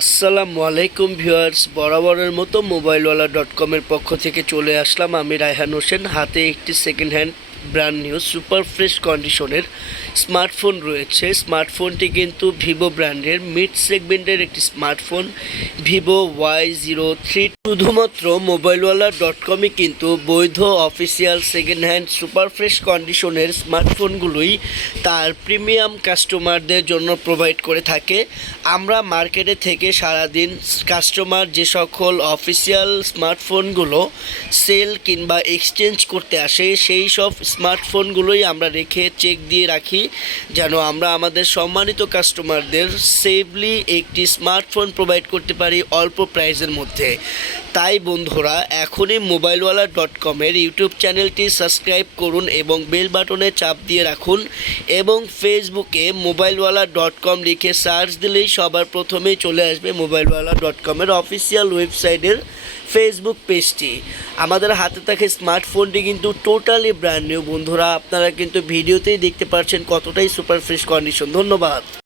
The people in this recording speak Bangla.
আসসালামু আলাইকুম ভিউয়ার্স, বরাবরের মতো মোবাইলওয়ালা .com-এর পক্ষ থেকে চলে আসলাম আমি রায়হান হোসেন। হাতে একটি second hand brand new super fresh কন্ডিশনের স্মার্টফোন রয়েছে। স্মার্টফোনটি কিন্তু ভিভো ব্র্যান্ডের মিড সেগমেন্টের একটি স্মার্টফোন, ভিভো Y03। শুধুমাত্র মোবাইলওয়ালা .com-ই কিন্তু বৈধ official second hand super fresh কন্ডিশনের স্মার্টফোনগুলোই তার প্রিমিয়াম কাস্টমারদের জন্য প্রোভাইড করে থাকে। আমরা মার্কেটে থেকে সারাদিন কাস্টমার যে সকল অফিসিয়াল স্মার্টফোনগুলো সেল কিংবা এক্সচেঞ্জ করতে আসে, সেই সব স্মার্টফোনগুলোই আমরা রেখে চেক দিয়ে রাখি যেন আমরা আমাদের সম্মানিত কাস্টমারদের সেফলি একটি স্মার্টফোন প্রোভাইড করতে পারি অল্প প্রাইসের মধ্যে। তাই বন্ধুরা, এখনই মোবাইলওয়ালা .com-এর ইউটিউব চ্যানেলটি সাবস্ক্রাইব করুন এবং বেল বাটনে চাপ দিয়ে রাখুন, এবং ফেসবুকে মোবাইলওয়ালা .com লিখে সার্চ দিলেই সবার প্রথমেই চলে আসবে মোবাইলওয়ালা .com-এর অফিসিয়াল ওয়েবসাইটের ফেসবুক পেজটি। আমাদের হাতে থাকে স্মার্টফোনটি কিন্তু টোটালি ব্র্যান্ড নিউ বন্ধুরা। আপনারা কিন্তু ভিডিওতেই দেখতে পাচ্ছেন কতটাই সুপার ফ্রেশ কন্ডিশন। ধন্যবাদ।